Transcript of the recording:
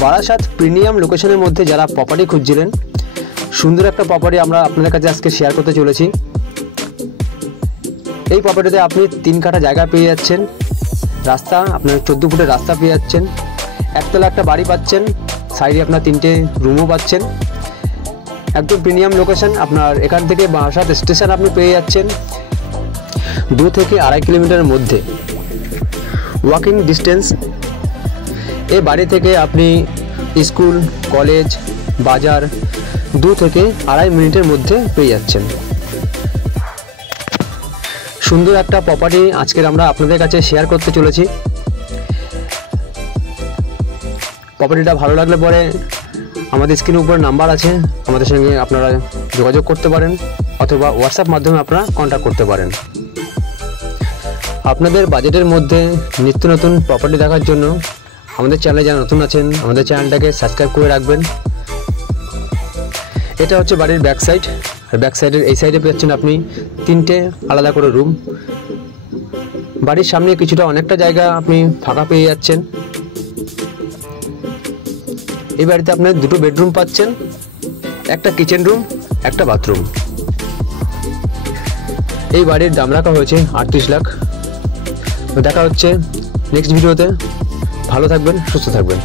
বারাসাত প্রিমিয়াম লোকেশনের মধ্যে যারা প্রপার্টি খুঁজছিলেন, সুন্দর একটা প্রপার্টি আমরা আপনাদের কাছে আজকে শেয়ার করতে চলেছি। এই প্রপার্টিতে আপনি 3 কাঠা জায়গা পেয়ে যাচ্ছেন, রাস্তা আপনার 14 ফুটের রাস্তা পেয়ে যাচ্ছেন, একতলা একটা বাড়ি পাচ্ছেন, সাইডে আপনার 3টে রুমও পাচ্ছেন। একদম প্রিমিয়াম লোকেশন। আপনার এখান থেকে বারাসাত স্টেশন আপনি পেয়ে যাচ্ছেন 2 থেকে 2.5 কিলোমিটারের মধ্যে ওয়াকিং ডিস্টেন্স। এই বাড়ি থেকে আপনি স্কুল, কলেজ, বাজার 2 থেকে 2.5 মিনিটের মধ্যে পেয়ে যাচ্ছেন। সুন্দর একটা প্রপার্টি আজকের আমরা আপনাদের কাছে শেয়ার করতে চলেছি। প্রপার্টিটা ভালো লাগলে পরে আমাদের স্ক্রিনের উপর নাম্বার আছে, আমাদের সঙ্গে আপনারা যোগাযোগ করতে পারেন অথবা হোয়াটসঅ্যাপ মাধ্যমে আপনারা কন্ট্যাক্ট করতে পারেন। আপনাদের বাজেটের মধ্যে নিত্য নতুন প্রপার্টি দেখার জন্য আমাদের চ্যানেলে যারা নতুন আছেন আমাদের চ্যানেলটাকে সাবস্ক্রাইব করে রাখবেন। এটা হচ্ছে বাড়ির ব্যাক সাইড, আর ব্যাক সাইডের এই সাইডে পেয়েছেন আপনি 3টে আলাদা করে রুম। বাড়ির সামনে কিছুটা অনেকটা জায়গা আপনি ফাঁকা পেয়ে যাচ্ছেন। এই বাড়িতে আপনার 2টো বেডরুম পাচ্ছেন, একটা কিচেন রুম, একটা বাথরুম। এই বাড়ির দাম রাখা হয়েছে 38 লাখ। দেখা হচ্ছে নেক্সট ভিডিওতে। ভালো থাকবেন, সুস্থ থাকবেন।